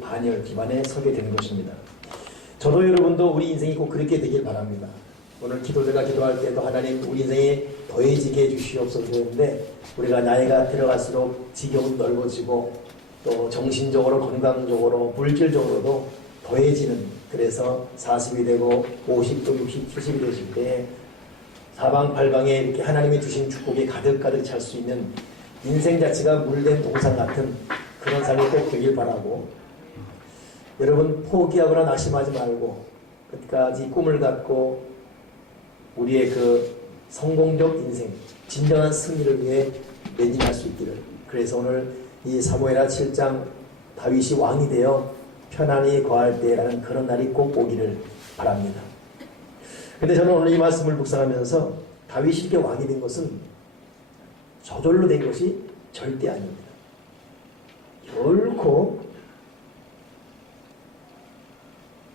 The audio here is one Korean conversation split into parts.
반열 기반에 서게 되는 것입니다. 저도 여러분도 우리 인생이 꼭 그렇게 되길 바랍니다. 오늘 기도자가 기도할 때도 하나님 우리 인생에 더해지게 해주시옵소서 했는데 우리가 나이가 들어갈수록 지경은 넓어지고 또 정신적으로 건강적으로 물질적으로도 더해지는, 그래서 40이 되고 50도 60, 70이 되실 때 사방팔방에 이렇게 하나님이 주신 축복이 가득가득 찰 수 있는 인생 자체가 물된 동산 같은 그런 삶이 꼭 되길 바라고, 여러분 포기하거나 낙심하지 말고 끝까지 꿈을 갖고 우리의 그 성공적 인생, 진정한 승리를 위해 매진할 수 있기를. 그래서 오늘 이 사무엘하 7장 다윗이 왕이 되어 편안히 거할 때라는 그런 날이 꼭 오기를 바랍니다. 근데 저는 오늘 이 말씀을 묵상하면서 다윗이 이렇게 왕이 된 것은 저절로 된 것이 절대 아닙니다. 결코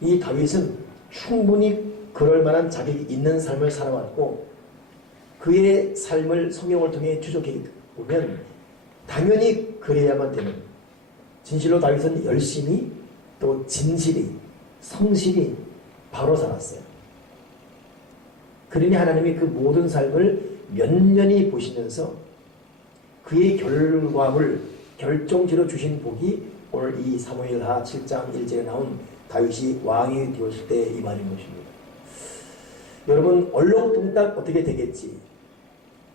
이 다윗은 충분히 그럴 만한 자격이 있는 삶을 살아왔고, 그의 삶을 성경을 통해 추적해 보면 당연히 그래야만 되는, 진실로 다윗은 열심히 또 진실이 성실히 바로 살았어요. 그러니 하나님이 그 모든 삶을 면면히 보시면서 그의 결과물 결정지로 주신 복이 오늘 이 사무엘하 7장 1절에 나온 다윗이 왕이 되었을 때 이 말인 것입니다. 여러분 얼렁뚱땅 어떻게 되겠지?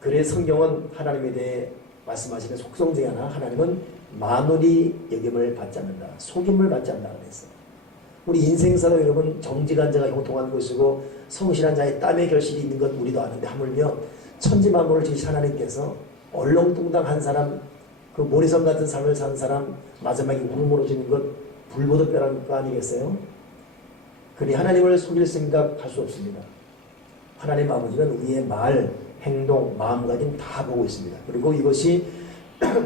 그래 성경은 하나님에 대해 말씀하시는 속성 중에 하나, 하나님은 만원이 여김을 받지 않는다, 속임을 받지 않는다 그랬어요. 우리 인생사로 여러분 정직한 자가 형통한 것이고 성실한 자의 땀의 결실이 있는 것 우리도 아는데, 하물며 천지만물을 지으신 하나님께서 얼렁뚱땅 한 사람, 그 모래성 같은 삶을 산 사람 마지막에 우르무러지는 것 불보듯 뼈라는 거 아니겠어요? 그러니 하나님을 속일 생각할 수 없습니다. 하나님 아버지는 우리의 말, 행동, 마음가짐 다 보고 있습니다. 그리고 이것이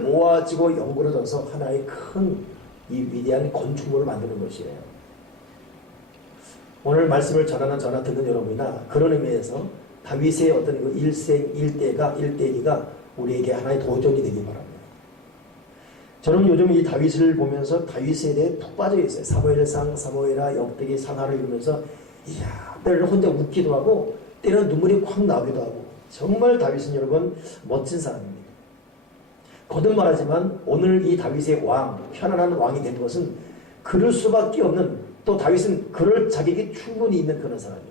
모아지고 연구로져서 하나의 큰 이 위대한 건축물을 만드는 것이에요. 오늘 말씀을 전하는 전화 듣는 여러분이나 그런 의미에서 다윗의 어떤 그 일대기가 우리에게 하나의 도전이 되기 바랍니다. 저는 요즘 이 다윗을 보면서 다윗에 대해 푹 빠져 있어요. 사무엘상, 사무엘하, 역대기, 상하를 읽으면서 이야, 때로는 혼자 웃기도 하고 때로는 눈물이 콱 나오기도 하고, 정말 다윗은 여러분 멋진 사람입니다. 거듭 말하지만 오늘 이 다윗의 왕, 편안한 왕이 된 것은 그럴 수밖에 없는, 또 다윗은 그럴 자격이 충분히 있는 그런 사람이에요.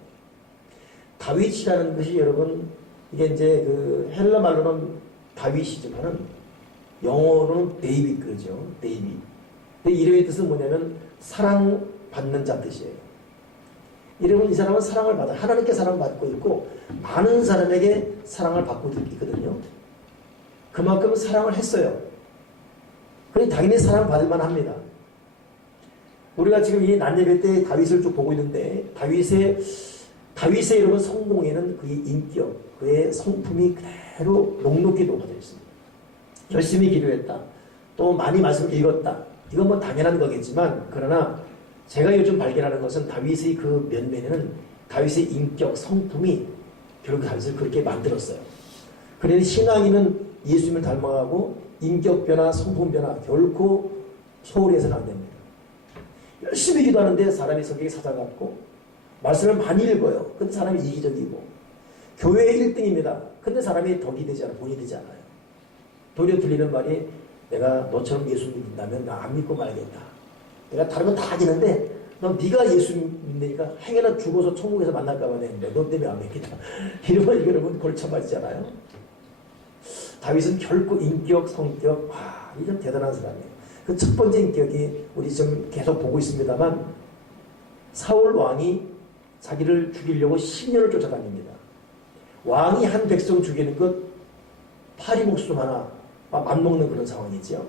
다윗이라는 것이 여러분 이게 이제 그 헬라 말로는 다윗이지만은 영어로는 데이빗 그러죠. 데이빗. 근데 이름의 뜻은 뭐냐면 사랑받는 자 뜻이에요. 여러분 이 사람은 사랑을 받아, 하나님께 사랑받고 있고 많은 사람에게 사랑을 받고 있거든요. 그만큼 사랑을 했어요. 그러니 당연히 사랑받을 만합니다. 우리가 지금 이 난예배 때 다윗을 쭉 보고 있는데 다윗의 여러분 성공에는 그의 인격, 그의 성품이 그대로 녹록히 녹아져 있습니다. 열심히 기도했다, 또 많이 말씀을 읽었다, 이건 뭐 당연한 거겠지만, 그러나 제가 요즘 발견하는 것은 다윗의 그 면면에는 다윗의 인격, 성품이 결국 다윗을 그렇게 만들었어요. 그래서 신앙인은 예수님을 닮아가고 인격 변화, 성품 변화 결코 소홀히 해서는 안 됩니다. 열심히 기도하는데 사람이 성격이 사자 같고, 말씀을 많이 읽어요. 근데 사람이 이기적이고, 교회 1등입니다. 근데 사람이 덕이 되지 않아요. 본이 되지 않아요. 도리어 들리는 말이, 내가 너처럼 예수 믿는다면 나 안 믿고 말겠다. 내가 다른 건 다 아는데 너 네가 예수 믿으니까 행여나 죽어서 천국에서 만날까 봐 했는데 너 때문에 안 믿겠다. 이러면 여러분 골쳐맞잖아요. 다윗은 결코 인격, 성격, 이 좀 대단한 사람이에요. 그 첫 번째 인격이 우리 지금 계속 보고 있습니다만, 사울 왕이 자기를 죽이려고 10년을 쫓아다닙니다. 왕이 한 백성 죽이는 것 파리 목숨 하나 맞먹는 그런 상황이죠.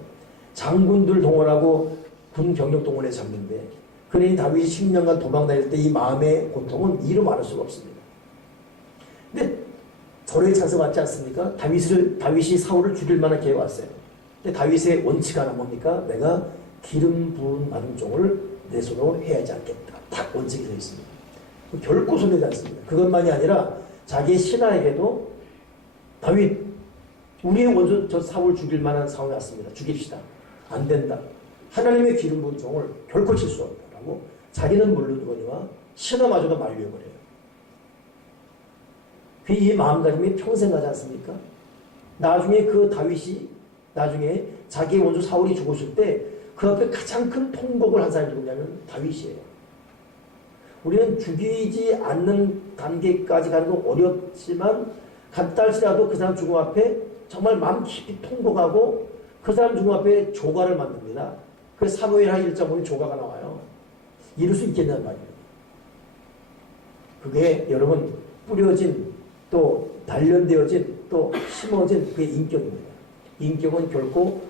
장군들 동원하고 군 병력 동원해 잡는데, 그러니 다윗이 10년간 도망 다닐 때 이 마음의 고통은 이루 말할 수가 없습니다. 근데 절호의 찬스가 왔지 않습니까? 다윗이 사울을 죽일 만한 기회가 왔어요. 근데 다윗의 원칙 하나 뭡니까? 내가 기름 부은 마른 종을 내 손으로 해야지 않겠다. 딱 원칙이 되어 있습니다. 결코 손대지 않습니다. 그것만이 아니라 자기의 신하에게도 다윗, 우리의 원수 저 사울 죽일 만한 상황이 왔습니다. 죽입시다. 안 된다. 하나님의 기름 부은 종을 결코 칠 수 없다라고 자기는 물론이거니와 신하마저도 만류해버려요. 이 마음가짐이 평생 가지 않습니까? 나중에 그 다윗이 나중에 자기의 원수 사울이 죽었을 때 그 앞에 가장 큰 통곡을 한 사람이 누구냐면 다윗이에요. 우리는 죽이지 않는 단계까지 가는 건 어렵지만 갔다 할지라도 그 사람 죽음 앞에 정말 마음 깊이 통곡하고 그 사람 죽음 앞에 조가를 만듭니다. 그래서 사무엘하 1장에 조가가 나와요. 이룰 수 있겠냐는 말이에요. 그게 여러분 뿌려진 또 단련되어진 또 심어진 그게 인격입니다. 인격은 결코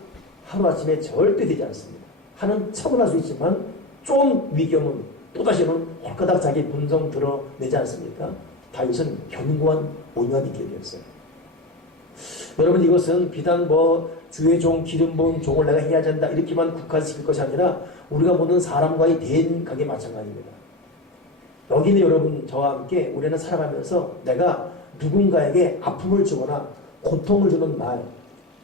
하루아침에 절대 되지 않습니다. 하는 척은 할 수 있지만 좀 위기오면 또다시는 홀가닥 자기 본성 드러내지 않습니까? 다윗은 견고한 온유한 인격이었어요. 여러분 이것은 비단 주의 종, 기름 부은 종을 내가 해야 된다 이렇게만 국한시킬 것이 아니라 우리가 보는 사람과의 대인관계 마찬가지입니다. 여기는 여러분 저와 함께 우리는 살아가면서 내가 누군가에게 아픔을 주거나 고통을 주는 말,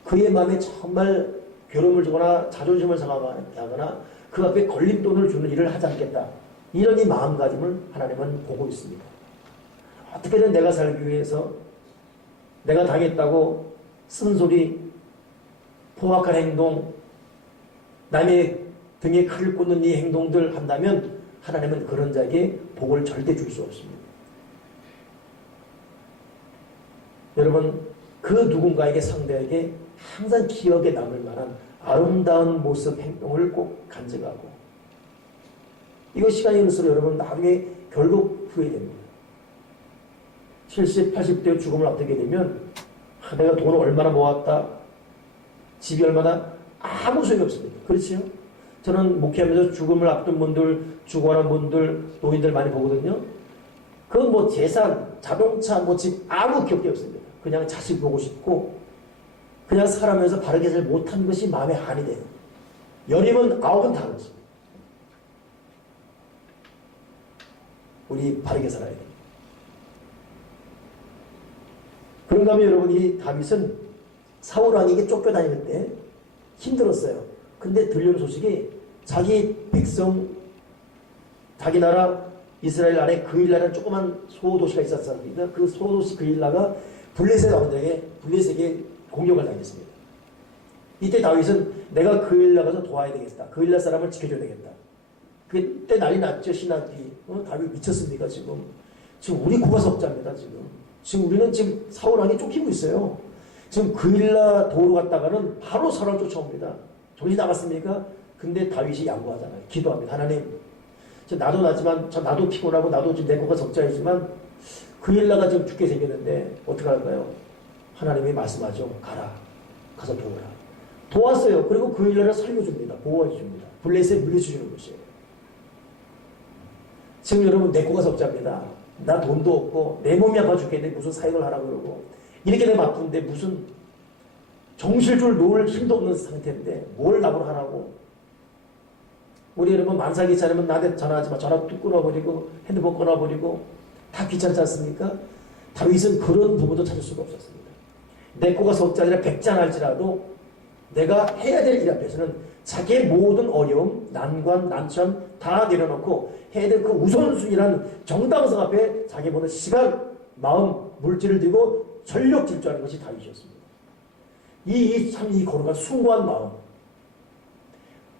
그의 마음에 정말 괴로움을 주거나 자존심을 상하거나 그 앞에 걸림돌을 주는 일을 하지 않겠다. 이런 이 마음가짐을 하나님은 보고 있습니다. 어떻게든 내가 살기 위해서 내가 당했다고 쓴소리, 포악한 행동, 남의 등에 칼을 꽂는 이 행동들 한다면 하나님은 그런 자에게 복을 절대 줄 수 없습니다. 여러분 그 누군가에게 상대에게 항상 기억에 남을 만한 아름다운 모습, 행동을 꼭 간직하고 이거 시간이 흐를수록 여러분 나중에 결국 후회됩니다. 70, 80대 죽음을 앞두게 되면 내가 돈을 얼마나 모았다, 집이 얼마나 아무 소용이 없습니다. 그렇지요? 저는 목회하면서 죽음을 앞둔 분들, 죽어가는 분들, 노인들 많이 보거든요. 그건 재산, 자동차, 집 아무 기억이 없습니다. 그냥 자식 보고 싶고 그냥 살아면서 바르게 잘 못한 것이 마음에 한이 돼요. 10이면 9은 다 그렇습니다. 우리 바르게 살아야 돼요. 그런가 하면 여러분 이 다윗은 사울 왕에게 쫓겨다닐 때 힘들었어요. 근데 들려온 소식이 자기 백성, 자기 나라 이스라엘 안에 그일라라는 조그만 소도시가 있었습니다. 그 소도시 그일라가 블레셋 왕들에게 공격을 당했습니다. 이때 다윗은 내가 그일라 가서 도와야 되겠다. 그일라 사람을 지켜줘야 되겠다. 그때 난리 났죠. 신하들이. 다윗 미쳤습니까 지금. 지금 우리 코가 석자입니다. 지금 우리는 지금 사울 왕이 쫓기고 있어요. 지금 그일라 도로 갔다가는 바로 사울을 쫓아옵니다. 정신 나갔습니까? 근데 다윗이 양보하잖아요. 기도합니다. 하나님, 나도 나지만 나도 피곤하고 나도 지금 내 코가 석자이지만 그일라가 지금 죽게 생겼는데 어떻게 할까요? 하나님이 말씀하죠. 가라. 가서 도우라. 도왔어요. 그리고 그일라를 살려줍니다. 보호해줍니다. 블레셋에 물려주시는 것이에요. 지금 여러분 내 코가 석자입니다. 나 돈도 없고 내 몸이 아파 죽겠는데 무슨 사역을 하라고 그러고 이렇게 내가 바쁜데 무슨 정실줄 놓을 힘도 없는 상태인데 뭘 나보러 하라고. 우리 여러분 만사 귀찮으면 나한테 전화하지 마. 전화 뚝 끊어버리고 핸드폰 끊어버리고 다 귀찮지 않습니까? 다윗은 그런 부분도 찾을 수가 없었습니다. 내 코가 석자리라 백장할지라도 내가 해야 될 일 앞에서는 자기의 모든 어려움, 난관, 난처함 다 내려놓고 해야 될 그 우선순위라는 정당성 앞에 자기 보는 시간, 마음, 물질을 들고 전력 질주하는 것이 다윗이었습니다. 이 거룩한 숭고한 마음,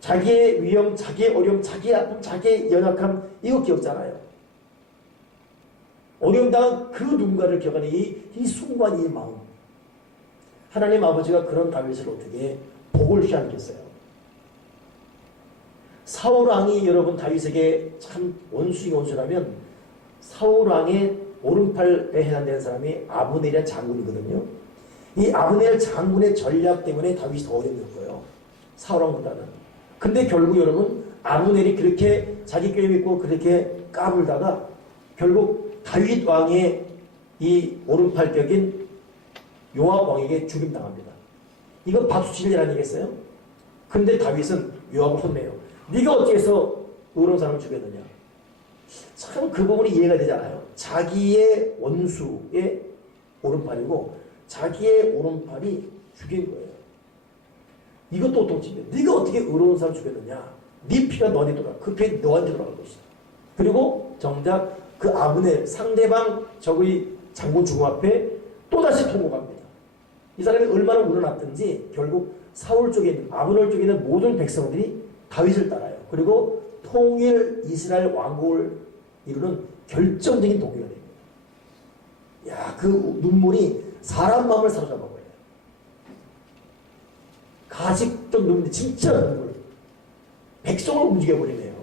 자기의 위험, 자기의 어려움, 자기의 아픔, 자기의 연약함 이거 기억잖아요. 어려움 당한 그 누군가를 기억하는 이 숭고한 이 마음. 하나님 아버지가 그런 다윗을 어떻게 복을 휘하겠어요. 사울왕이 여러분 다윗에게 참 원수이 원수라면 사울왕의 오른팔에 해당되는 사람이 아브넬이라는 장군이거든요. 이 아브넬 장군의 전략 때문에 다윗이 더 어려웠고요. 사울왕보다는. 근데 결국 여러분 아브넬이 그렇게 자기 꾀 믿고 그렇게 까불다가 결국 다윗 왕의 이 오른팔격인 요압 왕에게 죽임당합니다. 이건 박수 칠 일 아니겠어요? 근데 다윗은 요압을 혼내요. 네가 어째서 의로운 사람을 죽였느냐. 참 그 부분이 이해가 되잖아요. 자기의 원수의 오른팔이고 자기의 오른팔이 죽인 거예요. 이것도 오통치입니다. 네가 어떻게 의로운 사람 죽였느냐? 네 피가 너한테 돌아. 그 피가 너한테 돌아갈 것이다. 그리고 정작 그 아브넬 상대방 적의 장군 죽음 앞에 또다시 통곡합니다. 이 사람이 얼마나 우러났든지 결국 사울 쪽에 있는 아브넬 쪽에 있는 모든 백성들이 다윗을 따라요. 그리고 통일 이스라엘 왕국을 이루는 결정적인 동기가 됩니다. 야, 그 눈물이 사람 마음을 사로잡아 버려요. 가식적 눈물, 진짜 눈물. 백성을 움직여버리네요.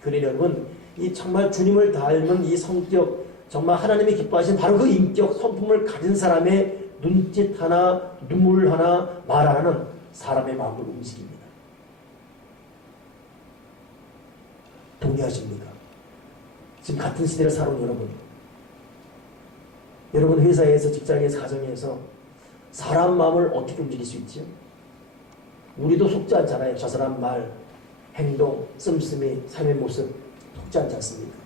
그래 여러분, 이 정말 주님을 닮은 이 성격, 정말 하나님이 기뻐하신 바로 그 인격, 성품을 가진 사람의 눈짓 하나, 눈물 하나, 말 하나는 사람의 마음을 움직입니다. 동의하십니까? 지금 같은 시대를 살아온 여러분, 여러분 회사에서, 직장에서, 가정에서 사람 마음을 어떻게 움직일 수 있죠? 우리도 속지 않잖아요. 저 사람 말, 행동, 씀씀이, 삶의 모습 속지 않지 않습니까?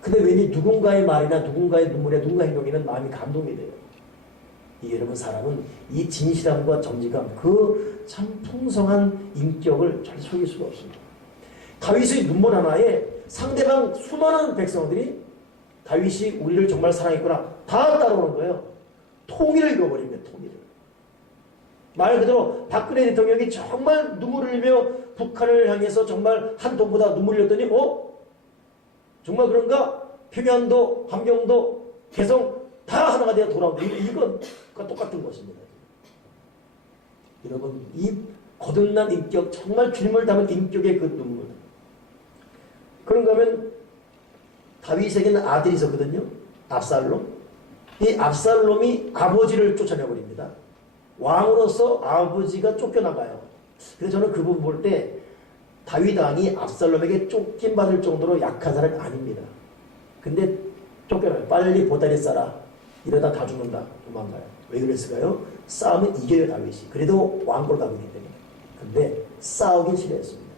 근데 왠지 누군가의 말이나 누군가의 눈물에 누군가의 행동에는 마음이 감동이 돼요. 이 여러분 사람은 이 진실함과 정직함, 그 참 풍성한 인격을 잘 속일 수가 없습니다. 다윗의 눈물 하나에 상대방 수많은 백성들이 다윗이 우리를 정말 사랑했구나 다 따라오는 거예요. 통일을 이뤄버립니다. 통일을. 말 그대로 박근혜 대통령이 정말 눈물을 흘리며 북한을 향해서 정말 한 통보다 눈물을 흘렸더니 정말 그런가? 평양도, 함경도, 개성 다 하나가 되어 돌아온다. 이거가 똑같은 것입니다. 여러분, 이 거듭난 인격, 정말 주님을 닮은 인격의 그 눈물. 그런가 하면 다윗에게는 아들이 있었거든요. 압살롬. 이 압살롬이 아버지를 쫓아내버립니다. 왕으로서 아버지가 쫓겨나가요. 그래서 저는 그분 볼 때 다윗 왕이 압살롬에게 쫓김받을 정도로 약한 사람이 아닙니다. 근데 쫓겨나요. 빨리 보다리 싸라. 이러다 다 죽는다. 도망가요. 왜 그랬을까요? 싸움은 이겨요, 다윗이. 그래도 왕국을 가고 있기 때문에. 근데 싸우긴 싫어했습니다.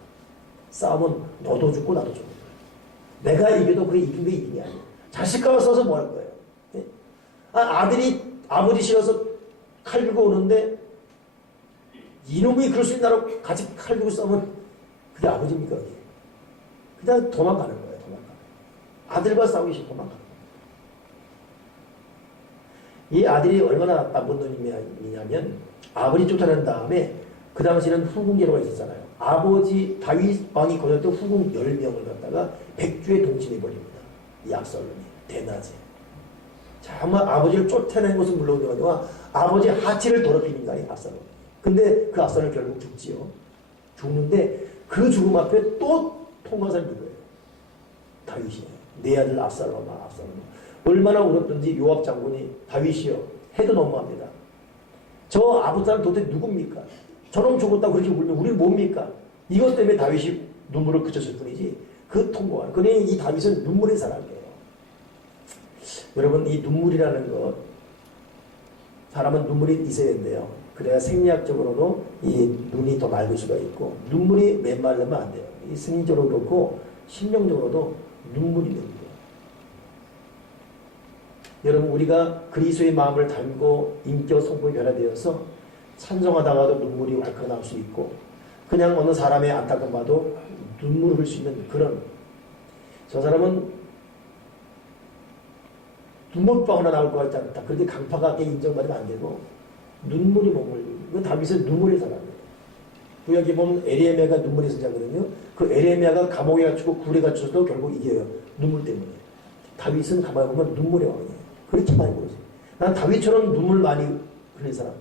싸움은 너도 죽고 나도 죽고. 내가 이겨도 그게 이긴 게 이긴이 아니에요. 자식감을 써서 뭐 할 거예요? 네? 아들이 아버지 싫어서 칼 들고 오는데 이놈이 그럴 수 있는 나로 같이 칼 들고 싸우면 그게 아버지입니까? 그게? 그냥 도망가는 거예요. 도망가는. 아들과 싸우기 싫어 도망가는 거예요. 이 아들이 얼마나 나쁜 놈이냐면 아버지 쫓아낸 다음에 그 당시에는 후궁제도가 있었잖아요. 아버지 다윗 왕이 거절했던 후궁 10명을 갖다가 백주에 동침해버립니다. 이 압살롬이 대낮에. 정말 아버지를 쫓아낸 것은 물론이거니와 아버지 하체를 더럽히는 거야, 압살롬. 근데 그 압살롬이 결국 죽지요. 죽는데 그 죽음 앞에 또 통과사를 누구예요? 다윗이에요. 내 아들 압살롬아, 압살롬아. 얼마나 울었든지 요압 장군이 다윗이요. 해도 너무합니다. 저 아버지는 도대체 누굽니까? 저놈 죽었다고 그렇게 울면 우리는 뭡니까? 이것 때문에 다윗이 눈물을 그쳤을 뿐이지 그 통과한. 그러니 이 다윗은 눈물의 사람이에요. 여러분 이 눈물이라는 것 사람은 눈물이 있어야 된대요. 그래야 생리학적으로도 이 눈이 더 맑을 수가 있고 눈물이 메말르면 안 돼요. 이 승리적으로 그렇고 심령적으로도 눈물이 됩니다. 여러분 우리가 그리스도의 마음을 닮고 인격 성품이 변화되어서 찬송하다가도 눈물이 왈칵 나올 수 있고 그냥 어느 사람의 안타까움 봐도 눈물을 흘릴 수 있는 그런 저 사람은 눈물방 하나 나올 것 같지 않다. 그렇게 강팍하게 인정받으면 안 되고 눈물이 머물고 그 다윗은 눈물의 사람이에요. 구약에 보면 에레미야가 눈물의 선자거든요. 그 에레미야가 감옥에 갇히고 굴에 갇혀도 결국 이겨요. 눈물 때문에. 다윗은 가만히 보면 눈물의 왕이에요. 그렇게 많이 보세요. 난 다윗처럼 눈물 많이 흘린 사람.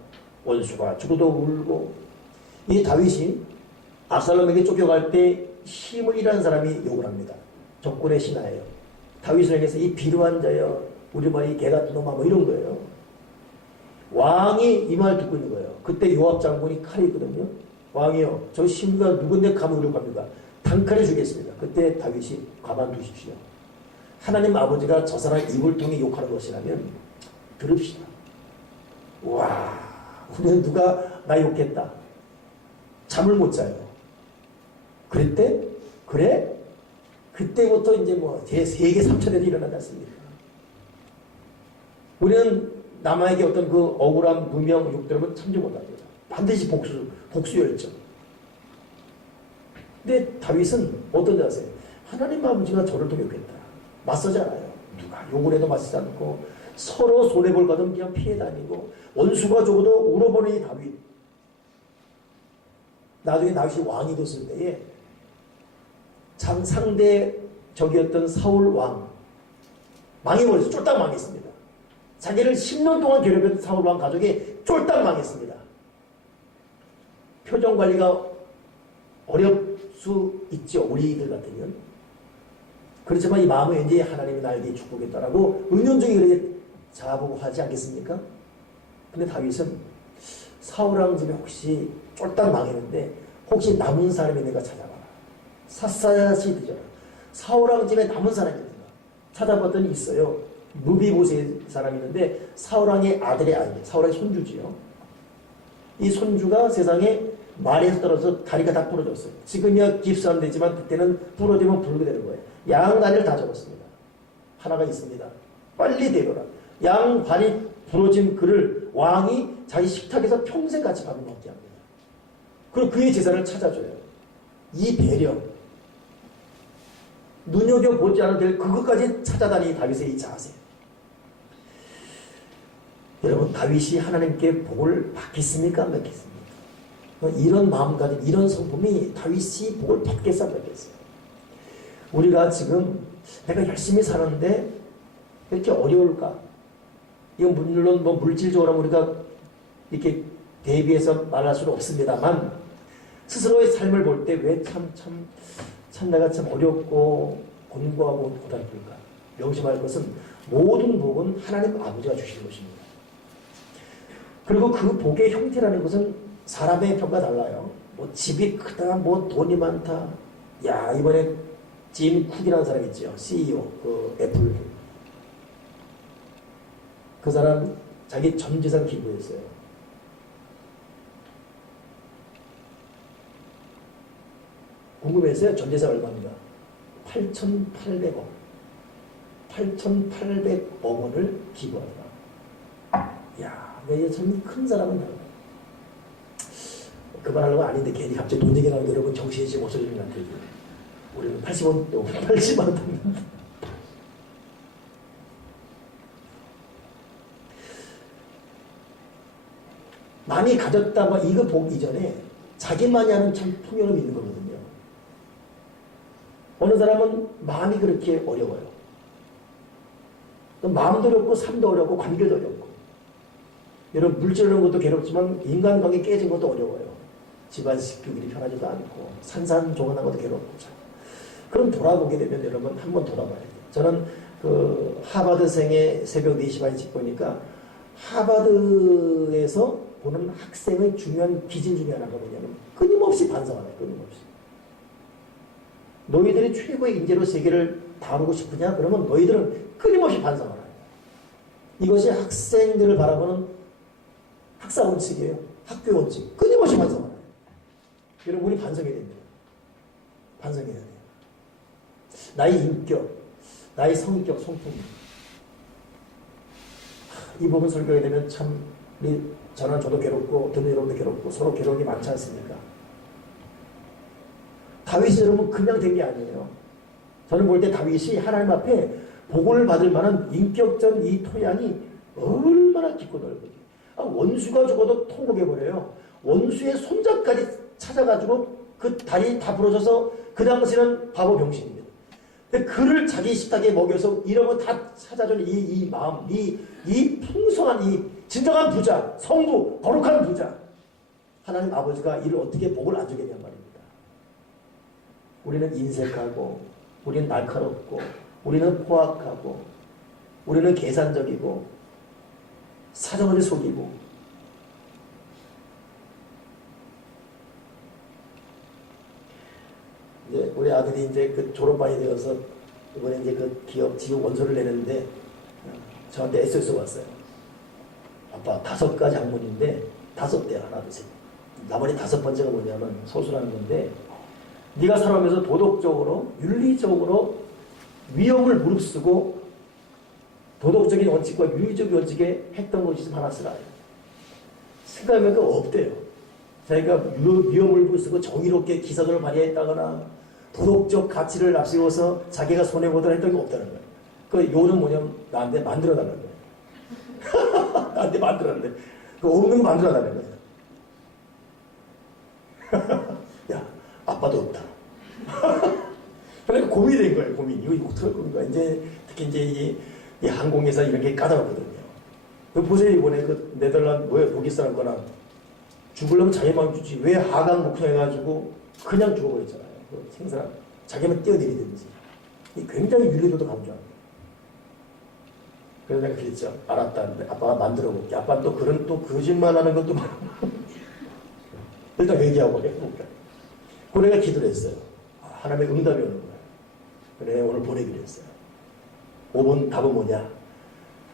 원수가 죽어도 울고. 이 다윗이 압살롬에게 쫓겨갈 때 힘을 잃은 사람이 욕을 합니다. 적군의 신하예요. 다윗을 향해서 이 비루한 자여 우리 말이 개같은 놈아 뭐 이런 거예요. 왕이 이 말 듣고 있는 거예요. 그때 요압 장군이 칼이 있거든요. 왕이요 저 신부가 누군데 감옥으로 갑니까? 단칼에 주겠습니다. 그때 다윗이 가만두십시오. 하나님 아버지가 저 사람 입을 통해 욕하는 것이라면 들읍시다. 와 우리는 누가 나 욕했다. 잠을 못 자요. 그랬대? 그래? 그때부터 이제 뭐 제 세계 3차대도 일어나지 않습니까? 우리는 남에게 어떤 그 억울함, 무명, 욕 들으면 참지 못합니다. 반드시 복수 열정. 근데 다윗은 어떤 자세요? 하나님 아버지가 저를 도륙했다. 맞서지 않아요. 누가 욕을 해도 맞서지 않고 서로 손해볼 거든 그냥 피해 다니고 원수가 죽어도 울어보는 이 다윗. 나중에 다윗이 왕이 됐을 때에 상대 적이었던 사울 왕 망해버렸어요. 쫄딱 망했습니다. 자기를 10년 동안 괴롭혔던 사울 왕 가족이 쫄딱 망했습니다. 표정 관리가 어려울 수 있죠. 우리들 같으면. 그렇지만 이 마음은 왠지 하나님이 나에게 축복했다라고 은연중에 그렇게 자복하지 않겠습니까? 근데 다윗은 사울 왕 집에 혹시 쫄딱 망했는데 혹시 남은 사람이 내가 찾아봐라. 샅샅이 뒤져라. 사울 왕 집에 남은 사람이 있는가? 찾아봤더니 있어요. 무비보셋 사람이 있는데 사울 왕의 아들의 아이예요. 사울 왕의 손주지요. 이 손주가 세상에 말에서 떨어져서 다리가 다 부러졌어요. 지금이야 깁스 안 되지만 그때는 부러지면 불게 되는 거예요. 양 다리를 다 접었습니다. 하나가 있습니다. 빨리 데려라. 양 다리 부러진 그를 왕이 자기 식탁에서 평생같이 밥을 먹게 합니다. 그리고 그의 재산을 찾아줘요. 이 배려, 눈여겨보지 않아도 될 그것까지 찾아다니는 다윗의 이 자세. 여러분, 다윗이 하나님께 복을 받겠습니까? 안 받겠습니까? 이런 마음가짐, 이런 성품이 다윗이 복을 받겠어 안 받겠어요? 우리가 지금 내가 열심히 사는데 왜 이렇게 어려울까? 이건 물론 뭐 물질적으로 우리가 이렇게 대비해서 말할 수는 없습니다만 스스로의 삶을 볼 때 왜 참 내가 참 어렵고 곤고하고 고달플까? 명심할 것은 모든 복은 하나님 아버지가 주시는 것입니다. 그리고 그 복의 형태라는 것은 사람의 평가 달라요. 뭐 집이 크다, 뭐 돈이 많다. 야, 이번에 짐 쿡이라는 사람 있죠. CEO, 그 애플. 그 사람 자기 전 재산 기부했어요. 궁금했어요. 전 재산 얼마입니다. 8,800억. 8,800억 원을 기부하더라. 야, 이게 참 큰 사람은 그 말하는 건 아닌데 괜히 갑자기 돈 얘기 나오면 여러분 정신이 지금 없어지는 것 같아요. 우리는 80만 원 듭니다. 많이 가졌다가 이거 보기 이전에 자기만이 하는 참 풍요로움이 있는 거거든요. 어느 사람은 마음이 그렇게 어려워요. 마음도 어렵고 삶도 어렵고 관계도 어렵고 여러분 물질 이런 것도 괴롭지만 인간관계 깨진 것도 어려워요. 집안 식구들이 편하지도 않고 산산조각난 것도 괴롭고 참. 그럼 돌아보게 되면 여러분 한번 돌아봐야 돼요. 저는 그 하버드생의 새벽 4시 반에 집 보니까 하버드에서 보는 학생의 중요한 기질 중에 하나가 뭐냐면 끊임없이 반성하네. 끊임없이. 너희들이 최고의 인재로 세계를 다루고 싶으냐? 그러면 너희들은 끊임없이 반성하라. 이것이 학생들을 바라보는 학사 원칙이에요. 학교 원칙. 끊임없이 반성하라. 여러분 우리 반성해야 됩니다. 반성해야 돼요. 나의 인격, 나의 성격, 성품. 이 부분 설교하게 되면 참 우리 저도 괴롭고 듣는 여러분도 괴롭고 서로 괴로운 게 많지 않습니까? 다윗이 여러분 그냥 된 게 아니에요. 저는 볼 때 다윗이 하나님 앞에 복을 받을 만한 인격적 이 토양이 얼마나 깊고 넓은지. 원수가 죽어도 통곡해버려요. 원수의 손자까지 찾아가지고 그 다리 다 부러져서 그 당시는 바보 병신입니다. 근데 그를 자기 식탁에 먹여서 이런 거 다 찾아준 이 마음, 이 풍성한 이 진정한 부자, 성부, 거룩한 부자. 하나님 아버지가 이를 어떻게 복을 안 주겠냔 말입니다. 우리는 인색하고, 우리는 날카롭고, 우리는 포악하고, 우리는 계산적이고, 사정을 속이고, 이제 우리 아들이 이제 그 졸업반이 되어서 이번에 이제 그 기업 지역 원서를 내는데 저한테 SOS가 왔어요. 아빠 5가지 학문인데 5대 하나 둘 셋. 나머지 5번째가 뭐냐면 소수라는 건데 네가 살아가면서 도덕적으로 윤리적으로 위험을 무릅쓰고 도덕적인 원칙과 윤리적인 원칙에 했던 것이 좀 하나 쓰라. 생각해보니까 없대요. 자기가 위험을 쓰고 정의롭게 기사도를 발휘했다거나 도덕적 가치를 앞세워서 자기가 손해보도록 했던 게 없다는 거예요. 그 요는 뭐냐면 나한테 만들어달라는 거예요. 나한테 만들어달라는 거예요. 그 없는 거 만들어달라는 거예요. 야, 아빠도 없다. 그러니까 고민이 된 거예요. 고민. 이거 어떻게 할 겁니까? 이제 특히 이제 이 항공회사 이런 게 까다롭거든요. 보세요. 이번에 그 네덜란드 뭐예요? 독일 사람 거나 죽으려면 자기 마음 주지. 왜 하강 목표해가지고 그냥 죽어버렸잖아요. 그 생사람 자기만 뛰어내리든지. 굉장히 윤리도도 강조합니다. 그래서 내가 그랬죠. 알았다. 아빠가 만들어 볼게. 아빠는 또 그런 또 거짓말하는 것도 일단 회개하고 해볼까. 그 내가 기도를 했어요. 하나님의 응답이 오는 거예요. 그래 오늘 보내기로 했어요. 5번 답은 뭐냐?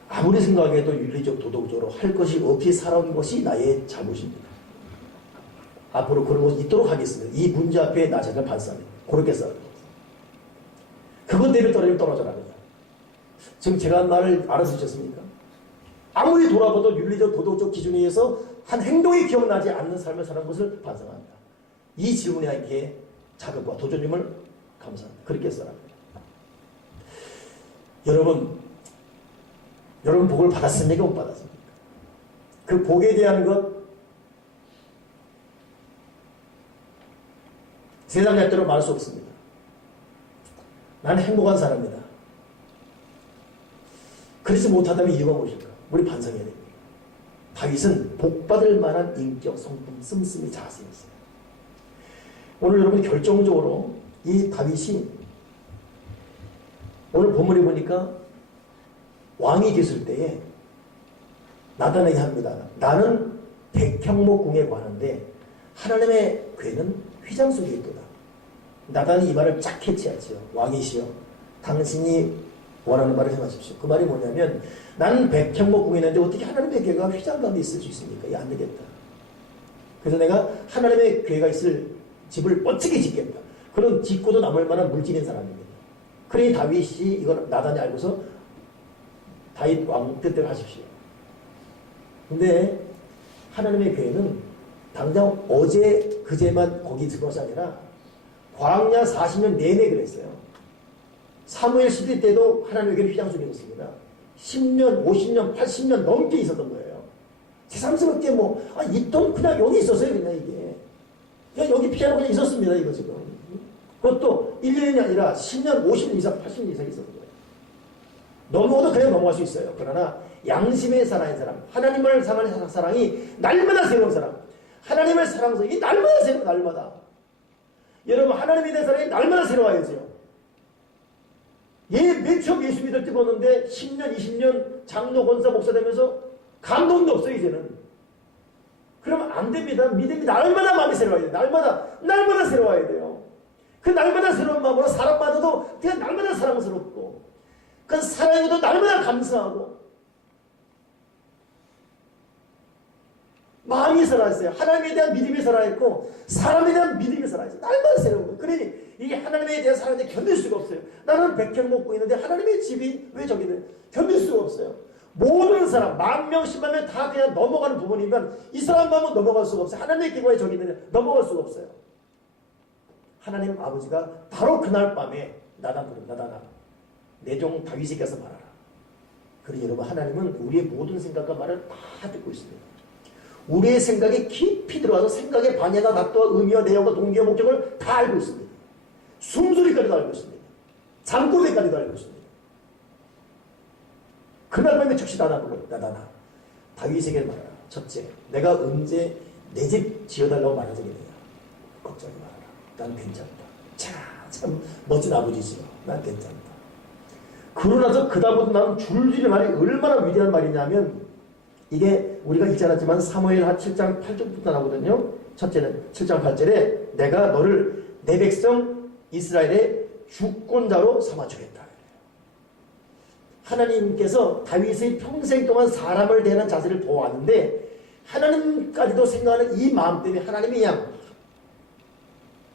아무리 생각해도 윤리적 도덕적으로 할 것이 없이 살아온 것이 나의 잘못입니다. 앞으로 그런 것이 있도록 하겠습니다. 이 문제 앞에 나 자신을 반성합니다. 그렇게 싸워요. 그것 대비 떨어지면 떨어져랍니다. 지금 제가 한 말을 알아듣으셨습니까? 아무리 돌아봐도 윤리적 도덕적 기준에 의해서 한 행동이 기억나지 않는 삶을 사는 것을 반성합니다. 이 질문에 함께 자극과 도전임을 감사합니다. 그렇게 써랍니다. 여러분 복을 받았습니까? 못 받았습니까? 그 복에 대한 것 세상 약대로 말할 수 없습니다. 나는 행복한 사람이다. 그렇지 못하다면 이유가 무엇일까? 우리 반성해야 됩니다. 다윗은 복받을 만한 인격, 성품, 씀씀이 자세했어요. 오늘 여러분 결정적으로 이 다윗이 오늘 본문에 보니까 왕이 됐을 때에 나단에게 합니다. 나는 백향목궁에 관한데 하나님의 궤는 휘장 속에 있도다. 나단이 이 말을 쫙 캐치하지요. 왕이시여 당신이 원하는 말을 행하십시오. 그 말이 뭐냐면 나는 백향목궁에 있는데 어떻게 하나님의 궤가 휘장 가운데 있을 수 있습니까? 이게 안 되겠다. 그래서 내가 하나님의 궤가 있을 집을 멋지게 짓겠다. 그런 짓고도 남을 만한 물질인 사람입니다. 그러니 다윗이 이걸 나단이 알고서 다윗 왕 뜻대로 하십시오. 근데 하나님의 궤는 당장 어제 그제만 거기 있을 것이 아니라 광야 40년 내내 그랬어요. 사무엘 시대 때도 하나님의 궤는 휘장 속에 있었습니다. 10년, 50년, 80년 넘게 있었던 거예요. 새삼스럽게 있던 그냥 여기 있었어요. 그냥 이게. 그냥 여기 피아노 그냥 있었습니다. 이거 지금. 그것도 1년이 아니라 10년, 50년 이상, 80년 이상 있었던 거예요. 넘어도 그냥 넘어갈 수 있어요. 그러나 양심의 사랑인 사람, 하나님을 사랑하는 사랑이 날마다 새로운 사람, 하나님을 사랑해서 이 날마다 새로운 날마다. 여러분 하나님에 대한 사랑이 날마다 새로워야죠. 맨 처음 예수 믿을 때 보는데 10년, 20년 장로, 권사, 목사 되면서 감동도 없어요 이제는. 그러면 안 됩니다. 믿음이 날마다 마음이 새로워야 돼요. 날마다 새로워야 돼요. 그 날마다 새로운 마음으로 사랑받아도 그냥 날마다 사랑스럽고 그 사랑에도 날마다 감사하고 마음이 살아있어요. 하나님에 대한 믿음이 살아있고 사람에 대한 믿음이 살아있어요. 날마다 새로운 거예요. 그러니 이게 하나님에 대한 사랑에 견딜 수가 없어요. 나는 백향 먹고 있는데 하나님의 집이 왜 저기는 견딜 수가 없어요. 모든 사람, 10,000명, 100,000명 다 그냥 넘어가는 부분이면 이 사람 마음은 넘어갈 수가 없어요. 하나님의 기관에 저기 있는데 넘어갈 수가 없어요. 하나님 아버지가 바로 그날 밤에 나단 부릅니다. 나단. 내 종 다윗에게서 말하라. 그러니 여러분 하나님은 우리의 모든 생각과 말을 다 듣고 있습니다. 우리의 생각에 깊이 들어와서 생각의 방향과 각도와 의미와 내용과 동기와 목적을 다 알고 있습니다. 숨소리까지도 알고 있습니다. 잠꼬대까지도 알고 있습니다. 그날 밤에 즉시 나다나 다윗에게 말하라. 첫째, 내가 언제 내 집 지어달라고 말한 적이 있느냐. 걱정하지 말아라. 난 괜찮다. 참 멋진 아버지지요. 난 괜찮다. 그러나서 그다음부터 나는 줄줄이 말이 얼마나 위대한 말이냐면 이게 우리가 읽지 않았지만 사무엘 7장 8절부터 나오거든요. 첫째는 7장 8절에 내가 너를 내 백성 이스라엘의 주권자로 삼아주겠다. 하나님께서 다윗의 평생 동안 사람을 대하는 자세를 보았는데 하나님까지도 생각하는 이 마음 때문에 하나님이 그냥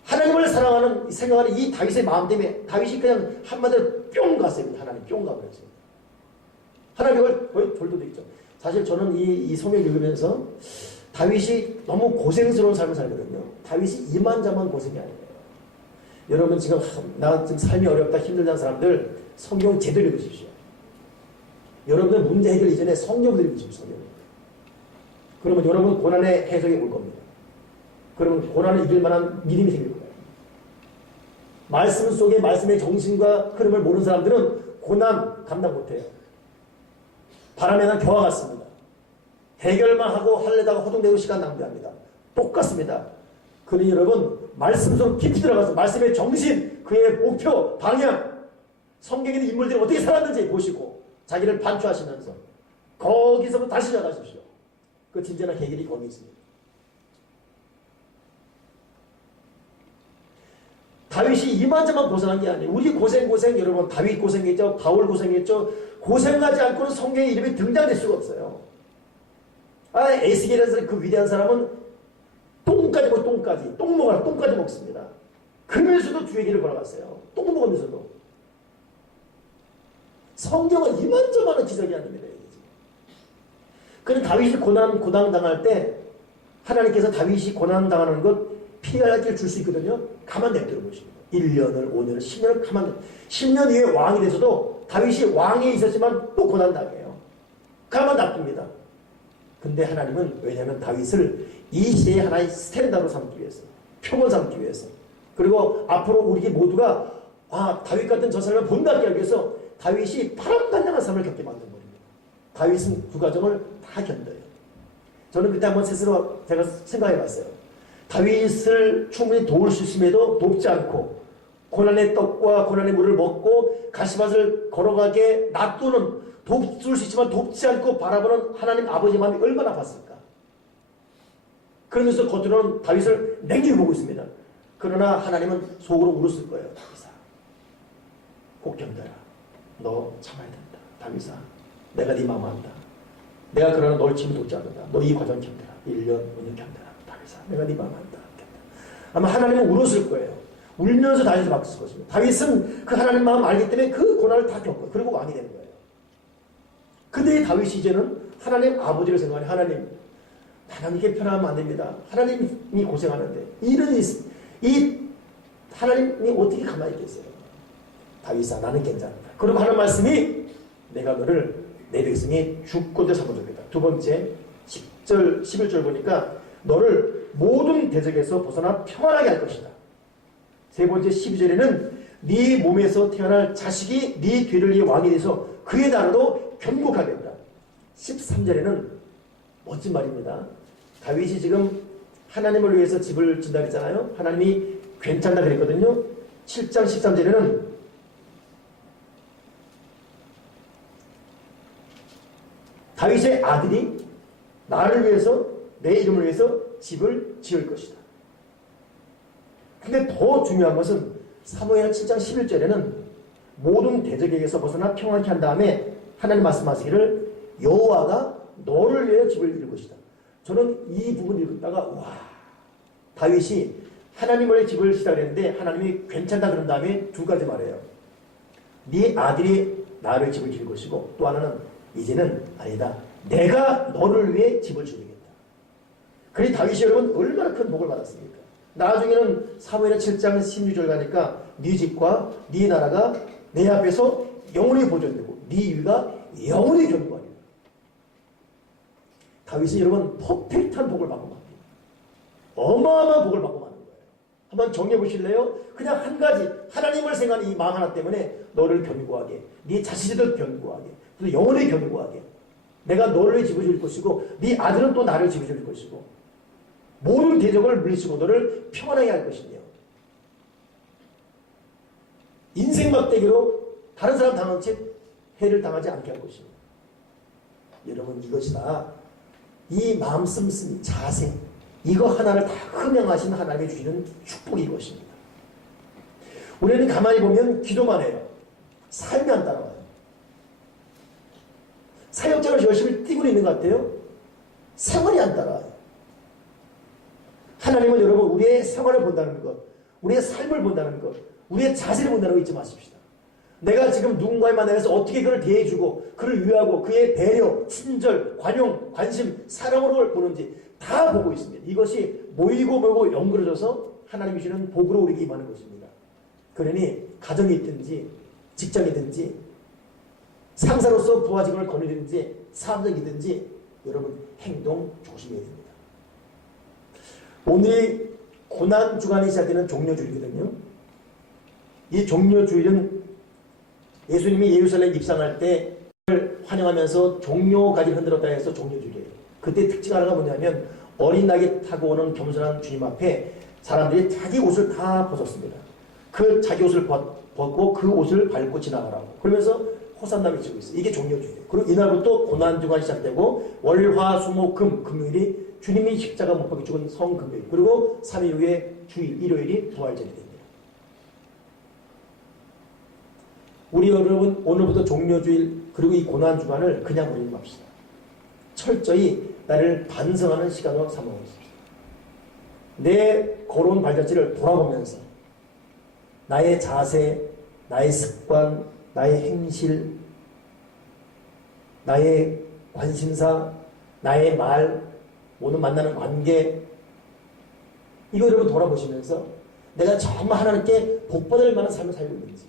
하나님을 사랑하는 생각하는 이 다윗의 마음 때문에 다윗이 그냥 한마디로 뿅 갔어요. 하나님 뿅 가버렸어요. 하나님 이걸 거의 돌도 있죠. 사실 저는 이 성경 읽으면서 다윗이 너무 고생스러운 삶을 살거든요. 다윗이 이만저만 고생이 아니에요. 여러분 지금 나 지금 삶이 어렵다 힘들다는 사람들 성경 제대로 읽으십시오. 여러분의 문제 해결 이전에 성경을 읽으십시오. 성경. 그러면 여러분 고난의 해석이 올 겁니다. 그러면 고난을 이길 만한 믿음이 생길 거예요. 말씀 속에 말씀의 정신과 흐름을 모르는 사람들은 고난 감당 못해요. 바람에는 겨와 같습니다. 해결만 하고 하려다가 허둥대고 시간 낭비합니다. 똑같습니다. 그러니 여러분 말씀 속 깊이 들어가서 말씀의 정신, 그의 목표, 방향, 성경에 있는 인물들이 어떻게 살았는지 보시고 자기를 반추하시면서 거기서부터 다시 시작하십시오. 그 진정한 해결이 거기 있습니다. 다윗이 이만저만 고생한 게 아니에요. 우리 고생 여러분 다윗 고생했죠. 바울 고생했죠. 고생하지 않고는 성경의 이름이 등장될 수가 없어요. 에스겔이라는 그 위대한 사람은 똥까지 먹 똥까지 똥 먹어라 똥까지 먹습니다. 그러면서도 주의 길을 걸어갔어요. 똥 먹으면서도. 성경은 이만저만한 기적이 아닙니다. 그런 다윗이 고난 당할 때 하나님께서 다윗이 고난 당하는 것 피할 길 줄 수 있거든요. 가만 냅두어 보십니다. 1년을 5년을 10년을 가만 10년 이후에 왕이 돼서도 다윗이 왕에 있었지만 또 고난 당해요. 가만 놔둡니다. 근데 하나님은 왜냐하면 다윗을 이 시대의 하나의 스탠다드로 삼기 위해서 표본 삼기 위해서 그리고 앞으로 우리 모두가 다윗 같은 저 사람을 본받게 하기 위해서 다윗이 파란만장한 삶을 겪게 만든 겁니다. 다윗은 두 가정을 다 견뎌요. 저는 그때 한번 스스로 제가 생각해 봤어요. 다윗을 충분히 도울 수 있음에도 돕지 않고 고난의 떡과 고난의 물을 먹고 가시밭을 걸어가게 놔두는 돕을 수 있지만 돕지 않고 바라보는 하나님 아버지 마음이 얼마나 아팠을까. 그러면서 겉으로는 다윗을 냉정히 보고 있습니다. 그러나 하나님은 속으로 울었을 거예요. 다윗아 꼭 견뎌라. 너 참아야 된다. 다윗아 내가 네 마음 안다. 내가 그러나 널 지금 돕지 않는다. 너 이 과정 견뎌라. 1년 5년 견뎌라. 다윗아 내가 네 마음 안다. 아마 하나님은 울었을 거예요. 울면서 다윗을 바꿨을 것입니다. 다윗은 그 하나님 마음 알기 때문에 그 고난을 다 겪고 그리고 왕이 되는 거예요. 근데 이 다윗이 이제는 하나님 아버지를 생각하니 하나님께 편하면 안 됩니다. 하나님이 고생하는데 이 하나님이 어떻게 가만히 있겠어요. 다윗아 나는 괜찮다. 그리고 하는 말씀이 내가 너를 내 백성이 주권대 삼아주겠다. 두 번째 10절 11절 보니까 너를 모든 대적에서 벗어나 평안하게 할 것이다. 세 번째 12절에는 네 몸에서 태어날 자식이 네 뒤를 이어 왕이 돼서 그의 나라도 견고하겠다. 13절에는 멋진 말입니다. 다윗이 지금 하나님을 위해서 집을 짓는다 했잖아요. 하나님이 괜찮다 그랬거든요. 7장 13절에는 다윗의 아들이 나를 위해서 내 이름을 위해서 집을 지을 것이다. 근데 더 중요한 것은 사무엘 7장 11절에는 모든 대적에게서 벗어나 평안케 한 다음에 하나님 말씀하시기를 여호와가 너를 위해 집을 이룰 것이다. 저는 이 부분 읽었다가 다윗이 하나님을 집을 시작했는데 하나님이 괜찮다 그런 다음에 두 가지 말해요. 네 아들이 나를 집을 지을 것이고 또 하나는 이제는 아니다. 내가 너를 위해 집을 지으겠다. 그리 다윗이 여러분 얼마나 큰 복을 받았습니까? 나중에는 사무엘 7장 16절 가니까 네 집과 네 나라가 내 앞에서 영원히 보존되고 네 위가 영원히 견고하리라. 다윗이 여러분 퍼펙트한 복을 받고 맙니다. 어마어마한 복을 받고 마는 거예요. 한번 정리해 보실래요? 그냥 한 가지 하나님을 생각하는 이 마음 하나 때문에 너를 견고하게 네 자신도 견고하게 또 영원히 견고하게 내가 너를 집어 줄 것이고 네 아들은 또 나를 집어 줄 것이고 모든 대적을 물리치고 너를 평안하게 할 것이며 인생 막대기로 다른 사람 당한 채 해를 당하지 않게 할 것입니다. 여러분 이것이 다 이 마음 씀씀 자세 이거 하나를 다 흠양하신 하나님이 주시는 축복이 이것입니다. 우리는 가만히 보면 기도만 해요. 삶이 안 따라와요. 사역자를 열심히 뛰고 있는 것 같아요. 생활이 안 따라와요. 하나님은 여러분 우리의 생활을 본다는 것, 우리의 삶을 본다는 것, 우리의 자세를 본다는 거 잊지 마십시다. 내가 지금 누군가를 만나서 어떻게 그를 대해주고 그를 위하고 그의 배려, 친절, 관용, 관심, 사랑으로 보는지 다 보고 있습니다. 이것이 모이고 연결해져서 하나님이 주시는 복으로 우리에게 임하는 것입니다. 그러니 가정이 있든지 직장이든지 상사로서 부하 직원을 거느리든지 사업적이든지 여러분 행동 조심해야 됩니다. 오늘이 고난주간이 시작되는 종려주일이거든요. 이 종려주일은 예수님이 예루살렘 입성할 때 환영하면서 종려가지를 흔들었다 해서 종려주일이에요. 그때 특징 하나가 뭐냐면 어린 낙이 타고 오는 겸손한 주님 앞에 사람들이 자기 옷을 다 벗었습니다. 그 자기 옷을 벗고 그 옷을 밟고 지나가라고. 그러면서 호산나 외치고 있어요. 이게 종려주일이에요. 그리고 이날부터 고난주간이 시작되고 월화수목금 금요일이 주님이 십자가 못 박혀 죽은 성금요일, 그리고 3일 후에 주일 일요일이 부활절이 됩니다. 우리 여러분 오늘부터 종려주일 그리고 이 고난주간을 그냥 우리는 맙시다. 철저히 나를 반성하는 시간으로 삼아보고 있습니다. 내 걸어온 발자취를 돌아보면서 나의 자세, 나의 습관, 나의 행실, 나의 관심사, 나의 말, 오늘 만나는 관계, 이거 여러분 돌아보시면서 내가 정말 하나님께 복받을 만한 삶을 살고 있는지,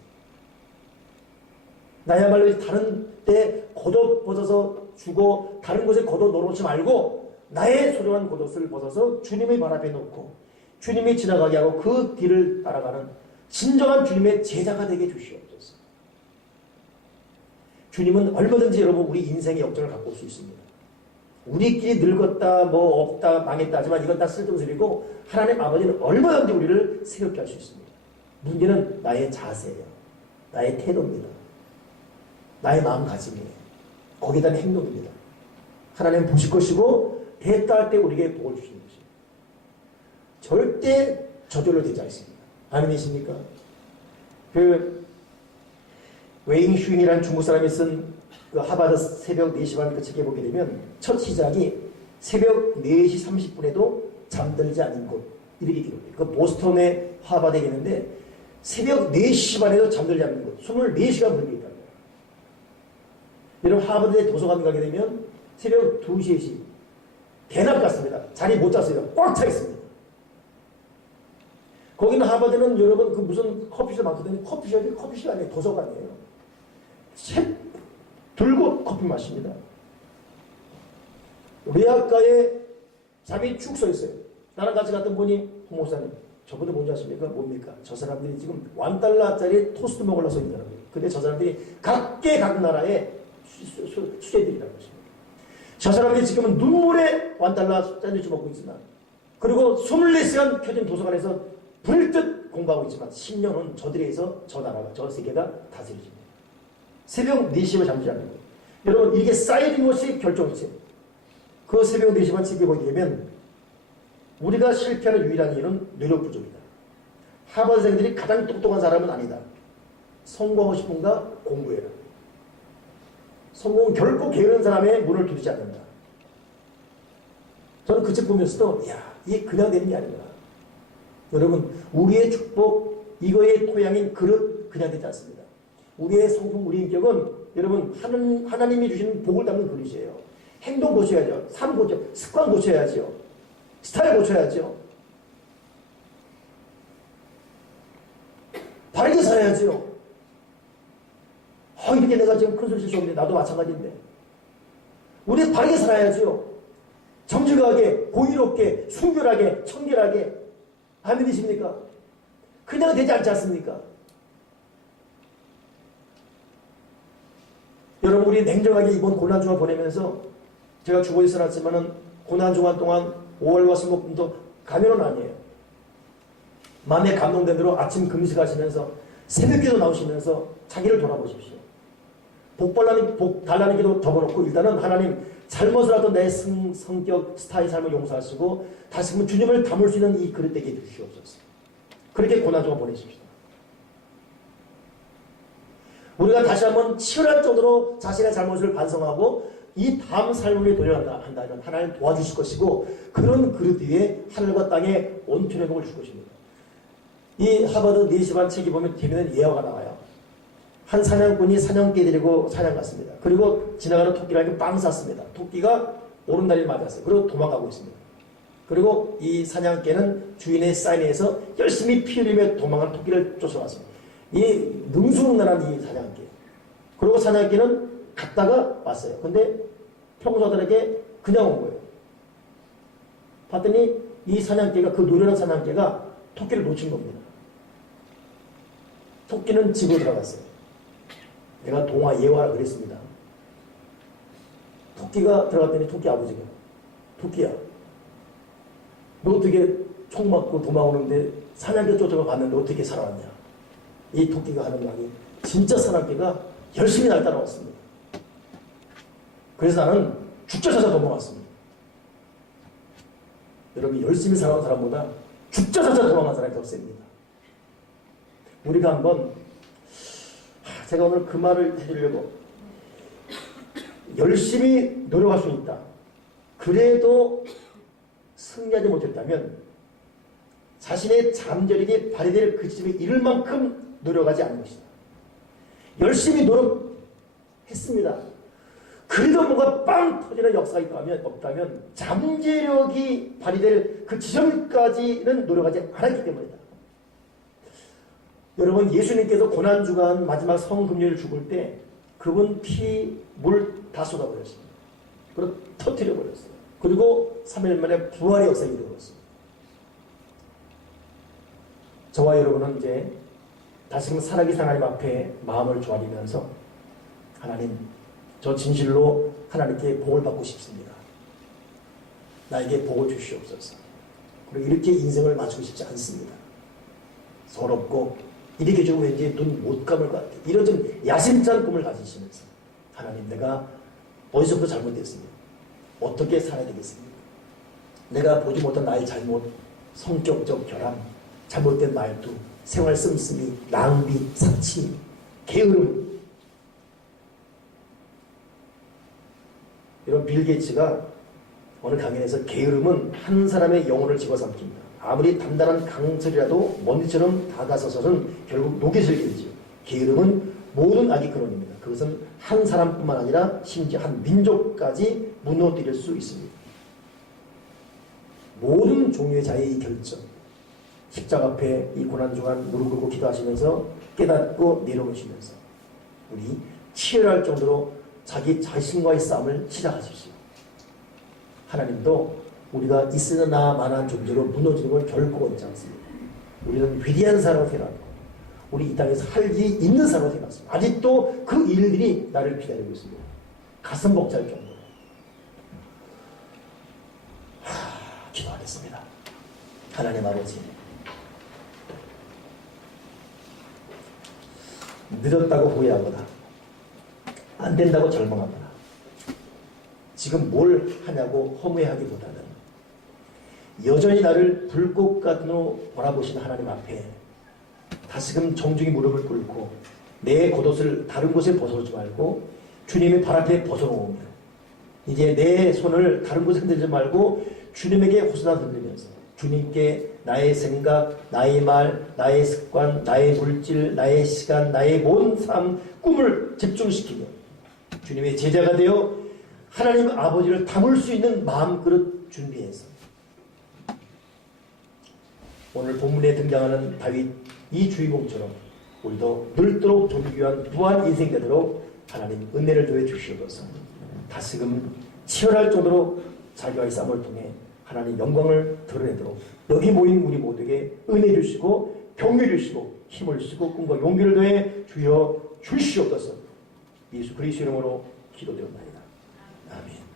나야말로 다른 때 겉옷 벗어서 주고 다른 곳에 겉옷 넣어놓지 말고 나의 소중한 겉옷을 벗어서 주님의 발 앞에 놓고 주님이 지나가게 하고 그 뒤를 따라가는 진정한 주님의 제자가 되게 주시옵소서. 주님은 얼마든지 여러분 우리 인생의 역전을 갖고 올 수 있습니다. 우리끼리 늙었다 뭐 없다 망했다 하지만 이건 다 쓸데없는 소리고 하나님 아버지는 얼마든지 우리를 새롭게 할 수 있습니다. 문제는 나의 자세예요. 나의 태도입니다. 나의 마음가짐이에요. 거기에 대한 행동입니다. 하나님은 보실 것이고 됐다 할 때 우리에게 복을 주시는 것입니다. 절대 저절로 되지 않습니다. 아멘이십니까? 그 웨잉 슈잉이라는 중국 사람이 쓴 그 하버드 새벽 4시 반 그 책에 보게 되면 첫 시작이 새벽 4시 30분에도 잠들지 않는 곳 이렇게 기록해요. 그 보스턴의 하버드에 있는데 새벽 4시 반에도 잠들지 않는 곳 24시간 걸려 있다는 거예요. 여러분 하버드의 도서관 가게 되면 새벽 2시, 3시 대낮 같습니다. 자리 못 잤어요. 꽉 차 있습니다. 거기는 하버드는 여러분 그 무슨 커피숍 많거든요. 커피숍이 아니에요. 도서관이에요. 책 들고 커피 마십니다. 외학가에 잠이 축 서 있어요. 나랑 같이 갔던 분이 목사님 저분들 뭔지 아십니까? 뭡니까? 저 사람들이 지금 $1짜리 토스트 먹으려고 서 있다는 거예요. 근데 저 사람들이 각 나라의 수제들이라는 것입니다. 저 사람들이 지금은 눈물에 $1 샌드위치 먹고 있지만 그리고 24시간 켜진 도서관에서 불듯 공부하고 있지만 10년 후 저들에서 저 나라가 저 세계가 다스려집니다. 새벽 4시에 잠들지 않는 거예요. 여러분 이게 쌓이는 것이 결정이죠. 그 새벽 4시만 지켜보게 되면 우리가 실패하는 유일한 이유는 노력 부족이다. 하버드생들이 가장 똑똑한 사람은 아니다. 성공하고 싶은가? 공부해라. 성공은 결코 게으른 사람의 문을 두드리지 않는다. 저는 그 책 보면서도 이게 그냥 되는 게 아니구나. 여러분 우리의 축복 이거의 토양인 그릇 그냥 되지 않습니다. 우리의 성품 우리 인격은 여러분 하나님이 주신 복을 담는 그릇이에요. 행동 고쳐야죠. 삶 고쳐 습관 고쳐야죠. 스타일 고쳐야죠. 바르게 살아야죠. 이렇게 내가 지금 큰 소리 칠 수 없는데 나도 마찬가지인데 우리 바르게 살아야죠. 정직하게 고의롭게 순결하게 청결하게 아멘이십니까? 그냥 되지 않지 않습니까? 여러분 우리 냉정하게 이번 고난주간 보내면서 제가 주보에 써놨지만은 고난주간 동안 5월과 수목금도 가면은 아니에요. 마음에 감동된 대로 아침 금식하시면서 새벽기도 나오시면서 자기를 돌아보십시오. 복 달라는 기도 적어놓고 일단은 하나님 잘못을 하던 내 성격 스타일 삶을 용서하시고 다시금 주님을 담을 수 있는 이 그릇 되게 해주시옵소서. 그렇게 고난주간 보내십시오. 우리가 다시 한번 치열할 정도로 자신의 잘못을 반성하고 이 다음 삶을 도전한다면 하나님 도와주실 것이고 그런 그릇 위에 하늘과 땅에 온전의 복을 줄 것입니다. 이 하버드 4시 반 책이 보면 재미있는 예화가 나와요. 한 사냥꾼이 사냥개 데리고 사냥 갔습니다. 그리고 지나가는 토끼를 빵 쐈습니다. 토끼가 오른다리를 맞았어요. 그리고 도망가고 있습니다. 그리고 이 사냥개는 주인의 사인에서 열심히 피 흘리며 도망한 토끼를 쫓아왔습니다. 이 능수능란한 이 사냥개. 그리고 사냥개는 갔다가 왔어요. 근데 평소들에게 그냥 온 거예요. 봤더니 이 사냥개가, 그 노련한 사냥개가 토끼를 놓친 겁니다. 토끼는 집으로 들어갔어요. 내가 동화 예화라 그랬습니다. 토끼가 들어갔더니 토끼 아버지가, 토끼야, 너 어떻게 총 맞고 도망오는데 사냥개 쫓아가 봤는데 어떻게 살아왔냐. 이 토끼가 하는 말이, 진짜 사냥개가 열심히 날 따라왔습니다. 그래서 나는 죽자 사자 도망왔습니다. 여러분, 열심히 살아온 사람보다 죽자 사자 도망한 사람이 더 셉니다. 우리가 한번, 제가 오늘 그 말을 해드리려고, 열심히 노력할 수 있다. 그래도 승리하지 못했다면 자신의 잠재력이 발휘될 그 지점에 이를 만큼 노력하지 않은 것이다. 열심히 노력했습니다. 그래도 뭔가 빵 터지는 역사가 없다면 잠재력이 발휘될 그 지점까지는 노력하지 않았기 때문이다. 여러분, 예수님께서 고난주간 마지막 성금요일 죽을 때 그분 피, 물 다 쏟아버렸습니다. 그리고 터뜨려버렸어요. 그리고 3일 만에 부활의 역사가 이루어졌습니다. 저와 여러분은 이제 다시금 살아계신 하나님 앞에 마음을 조아리면서, 하나님, 저 진실로 하나님께 복을 받고 싶습니다. 나에게 복을 주시옵소서. 그리고 이렇게 인생을 마치고 싶지 않습니다. 서럽고 이렇게 좀 왠지 눈 못 감을 것 같아. 이런 좀 야심찬 꿈을 가지시면서, 하나님, 내가 어디서부터 잘못됐습니다. 어떻게 살아야 되겠습니까? 내가 보지 못한 나의 잘못, 성격적 결함, 잘못된 말투, 생활 씀씀이, 낭비, 사치, 게으름. 이런 빌 게이츠가 어느 강연에서 게으름은 한 사람의 영혼을 집어삼킵니다. 아무리 단단한 강철이라도 먼지처럼 다가서서는 결국 녹여질 길이지요. 게으름은 모든 악의 근원입니다. 그것은 한 사람뿐만 아니라 심지어 한 민족까지 무너뜨릴 수 있습니다. 모든 종류의 자의 결정, 십자가 앞에 이 고난주간 무릎 꿇고 기도하시면서 깨닫고 내려오시면서 우리 치열할 정도로 자기 자신과의 싸움을 시작하십시오. 하나님도 우리가 있으나 마나한 존재로 무너지는 걸 결코 원치 않습니다. 우리는 위대한 사람을 태어났고 우리 이 땅에서 할 일이 있는 사람을 태어났습니다. 아직도 그 일들이 나를 기다리고 있습니다. 가슴 벅찰 정도로. 기도하겠습니다. 하나님 아버지, 늦었다고 후회하거나 안 된다고 절망하거나 지금 뭘 하냐고 허무해하기보다는 여전히 나를 불꽃 같은 으로 바라보시는 하나님 앞에 다시금 정중히 무릎을 꿇고 내 겉옷을 다른 곳에 벗어놓지 말고 주님의 발 앞에 벗어놓으며 이제 내 손을 다른 곳에 흔들지 말고 주님에게 호소나 흔들면서 주님께 나의 생각, 나의 말, 나의 습관, 나의 물질, 나의 시간, 나의 모든 삶, 꿈을 집중시키며 주님의 제자가 되어 하나님 아버지를 담을 수 있는 마음그릇 준비해서 오늘 본문에 등장하는 다윗 이 주인공처럼 우리도 늙도록 존귀한 부한 인생 되도록 하나님 은혜를 더해 주시옵소서. 다시금 치열할 정도로 자기와의 싸움을 통해 하나님 영광을 드러내도록 여기 모인 우리 모두에게 은혜 주시고 격려 주시고 힘을 주시고 꿈과 용기를 더해 주여 주시옵소서. 예수 그리스도 이름으로 기도드립니다. 아멘.